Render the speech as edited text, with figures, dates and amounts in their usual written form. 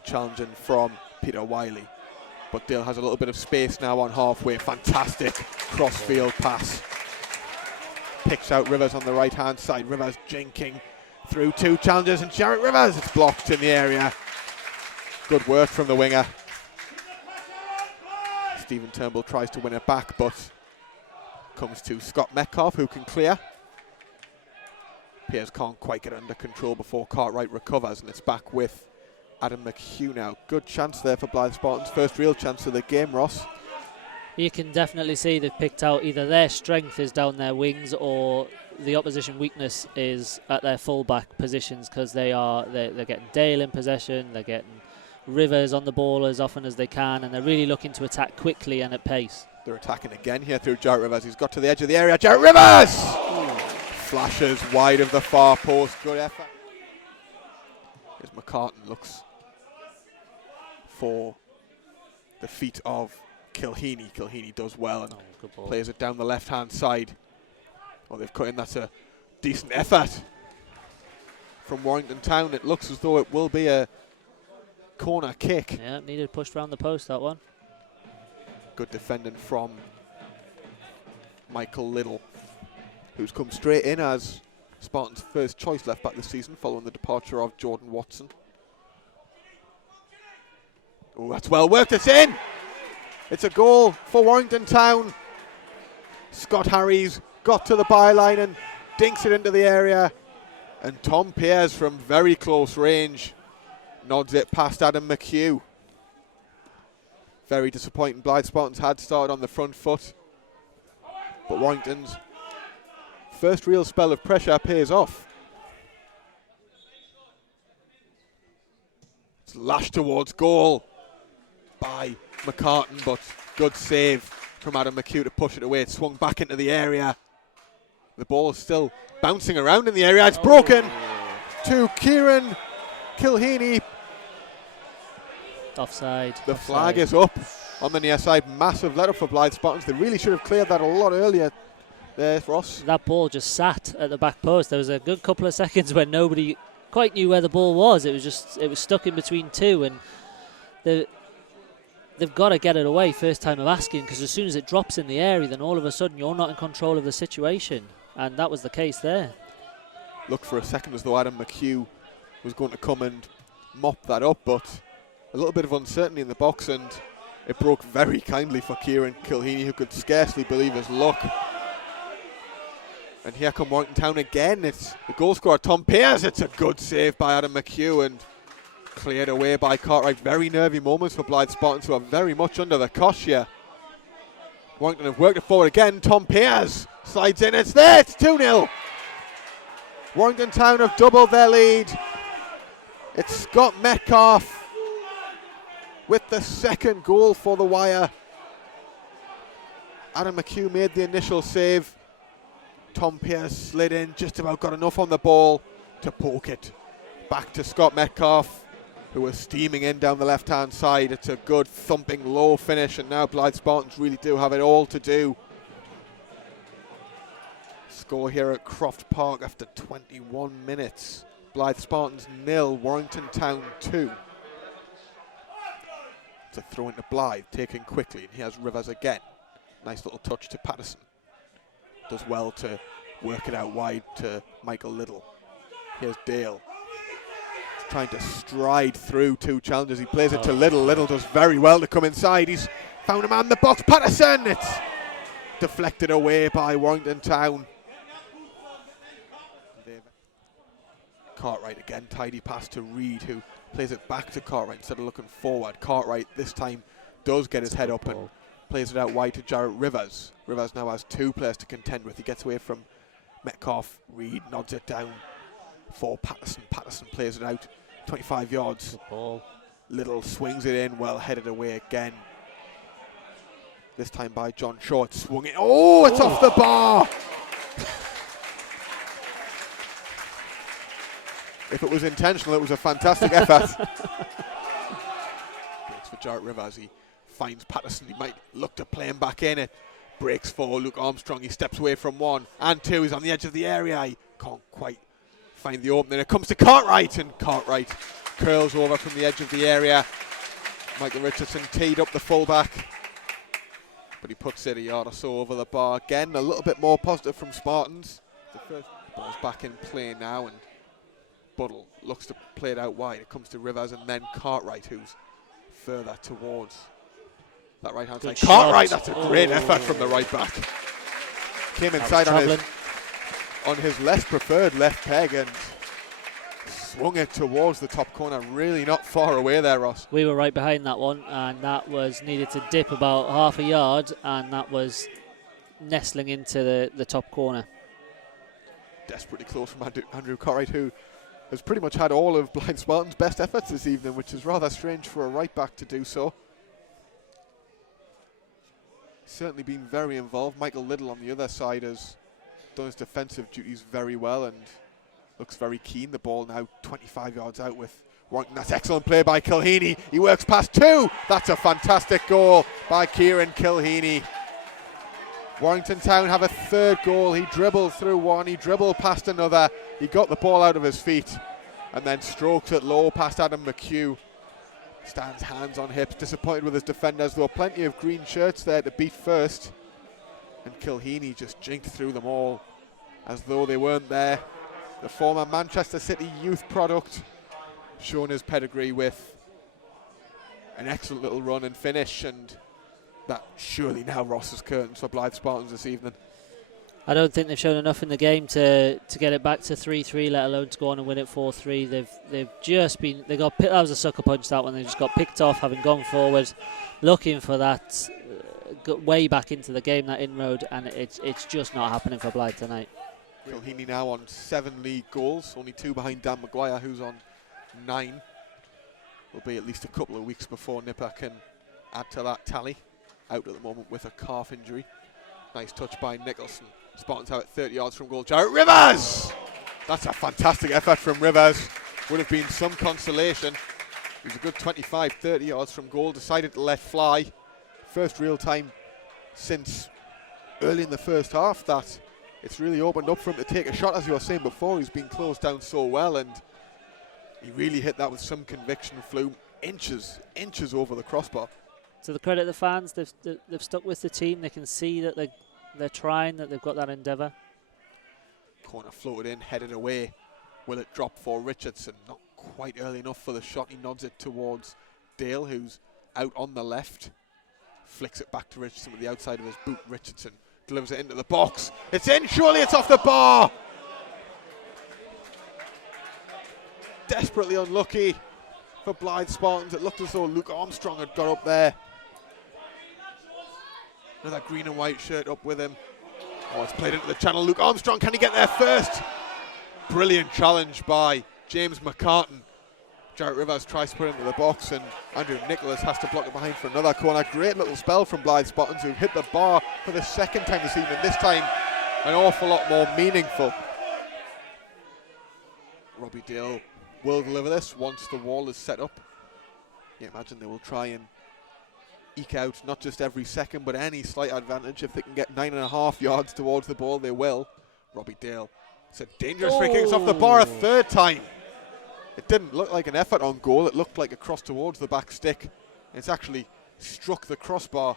Good challenging from Peter Wiley. But Dale has a little bit of space now on halfway. Fantastic cross-field pass. Picks out Rivers on the right-hand side. Rivers jinking through 2 challenges, and Jarrett Rivers, it's blocked in the area. Good work from the winger. Stephen Turnbull tries to win it back, but comes to Scott Metcalf, who can clear. Piers can't quite get under control before Cartwright recovers, and it's back with Adam McHugh now. Good chance there for Blyth Spartans. First real chance of the game, Ross. You can definitely see they've picked out either their strength is down their wings or the opposition weakness is at their full-back positions, because they're getting Dale in possession, they're getting Rivers on the ball as often as they can, and they're really looking to attack quickly and at pace. They're attacking again here through Jarrett Rivers. He's got to the edge of the area. Jarrett Rivers! Flashes wide of the far post. Good effort. Here's McCartan, looks for the feet of Kilheeney. Kilheeney does well and plays it down the left-hand side. Oh, they've cut in. That's a decent effort from Warrington Town. It looks as though it will be a corner kick. Yeah, needed pushed around the post, that one. Good defending from Michael Little, who's come straight in as Spartans' first choice left back this season following the departure of Jordan Watson. Oh, that's well worked. It's in! It's a goal for Warrington Town. Scott Harries got to the byline and dinks it into the area. And Tom Pears from very close range nods it past Adam McHugh. Very disappointing. Blyth Spartans had started on the front foot, but Warrington's first real spell of pressure pays off. It's lashed towards goal by McCartan, but good save from Adam McHugh to push it away. It swung back into the area. The ball is still bouncing around in the area. It's broken to Kieran Kilheeney. Offside. The flag is up on the near side. Massive let up for Blyth Spartans. They really should have cleared that a lot earlier there, Ross. That ball just sat at the back post. There was a good couple of seconds when nobody quite knew where the ball was. It was stuck in between two, and they've got to get it away first time of asking, because as soon as it drops in the area, then all of a sudden you're not in control of the situation, and that was the case there. Looked for a second as though Adam McHugh was going to come and mop that up, but a little bit of uncertainty in the box, and it broke very kindly for Kieran Kilheeney, who could scarcely believe his luck. And here come Warrington Town again. It's the goal scorer, Tom Pears. It's a good save by Adam McHugh and cleared away by Cartwright. Very nervy moments for Blyth Spartans, who are very much under the cosh here. Warrington have worked it forward again. Tom Pears slides in. It's there. It's 2-0. Warrington Town have doubled their lead. It's Scott Metcalf with the second goal for the Wire. Adam McHugh made the initial save. Tom Pears slid in, just about got enough on the ball to poke it back to Scott Metcalf, who was steaming in down the left-hand side. It's a good thumping low finish, and now Blyth Spartans really do have it all to do. Score here at Croft Park after 21 minutes. Blyth Spartans 0, Warrington Town 2. It's a throw into Blyth, taken quickly, and here's Rivers again. Nice little touch to Patterson. Does well to work it out wide to Michael Little. Here's Dale. Trying to stride through 2 challenges. He plays it to Little. Little does very well to come inside. He's found a man in the box. Patterson! It's deflected away by Warrington Town. Cartwright again. Tidy pass to Reed, who plays it back to Cartwright instead of looking forward. Cartwright this time does get his head up and plays it out wide to Jarrett Rivers. Rivers now has 2 players to contend with. He gets away from Metcalf. Reed nods it down for Patterson. Patterson plays it out 25 yards. Little swings it in, well headed away again. This time by John Shaw. It's swung in. Oh, it's off the bar. If it was intentional, it was a fantastic effort. Breaks for Jarrett Rivers. He finds Patterson. He might look to play him back in. It breaks for Luke Armstrong. He steps away from 1 and 2. He's on the edge of the area. He can't quite find the opening. It comes to Cartwright, and Cartwright curls over from the edge of the area. Michael Richardson teed up the fullback, but he puts it a yard or so over the bar. Again, a little bit more positive from Spartans. The first ball's back in play now, and Buddle looks to play it out wide. It comes to Rivers and then Cartwright, who's further towards that right-hand side. Cartwright, that's a great effort from the right back. Came inside on his less preferred left peg and swung it towards the top corner. Really not far away there, Ross. We were right behind that one, and that was needed to dip about half a yard, and that was nestling into the top corner. Desperately close from Andrew Cartwright, who has pretty much had all of Blyth Spartans' best efforts this evening, which is rather strange for a right back to do so. Certainly been very involved. Michael Liddell on the other side has done his defensive duties very well and looks very keen. The ball now 25 yards out with Warrington. That's excellent play by Kilheeney. He works past two. That's a fantastic goal by Kieran Kilheeney. Warrington Town have a third goal. He dribbled through one, he dribbled past another. He got the ball out of his feet and then strokes it low past Adam McHugh. Stands hands on hips, disappointed with his defenders. There were plenty of green shirts there to beat first, and Kilheeney just jinked through them all as though they weren't there. The former Manchester City youth product showing his pedigree with an excellent little run and finish, and that surely now Ross's curtains for Blyth Spartans this evening. I don't think they've shown enough in the game to get it back to 3-3, let alone to go on and win it 4-3. They've just been, that was a sucker punch, that one. They just got picked off, having gone forward, looking for that way back into the game, that inroad, and it's just not happening for Blyth tonight. Kilheeney now on 7 league goals, only 2 behind Dan Maguire, who's on 9. Will be at least a couple of weeks before Nipper can add to that tally. Out at the moment with a calf injury. Nice touch by Nicholson. Spartans out at 30 yards from goal. Jarrett Rivers! That's a fantastic effort from Rivers. Would have been some consolation. He was a good 25, 30 yards from goal. Decided to let fly. First real time since early in the first half that it's really opened up for him to take a shot. As you were saying before, he's been closed down so well, and he really hit that with some conviction. Flew inches over the crossbar. To the credit of the fans, they've stuck with the team. They can see that they're trying, that they've got that endeavour. Corner floated in, headed away. Will it drop for Richardson? Not quite early enough for the shot. He nods it towards Dale, who's out on the left. Flicks it back to Richardson with the outside of his boot. Richardson delivers it into the box. It's in, surely it's off the bar. Desperately unlucky for Blyth Spartans. It looked as though Luke Armstrong had got up there. Another green and white shirt up with him. Oh, it's played into the channel. Luke Armstrong, can he get there first? Brilliant challenge by James McCartan. Jarrett Rivers tries to put it into the box, and Andrew Nicholas has to block it behind for another corner. Great little spell from Blyth Spartans, who've hit the bar for the second time this evening. This time, an awful lot more meaningful. Robbie Dale will deliver this once the wall is set up. You imagine they will try and eke out not just every second, but any slight advantage. If they can get 9.5 yards towards the ball, they will. Robbie Dale. It's a dangerous free kick. It's off the bar a third time. It didn't look like an effort on goal. It looked like a cross towards the back stick. It's actually struck the crossbar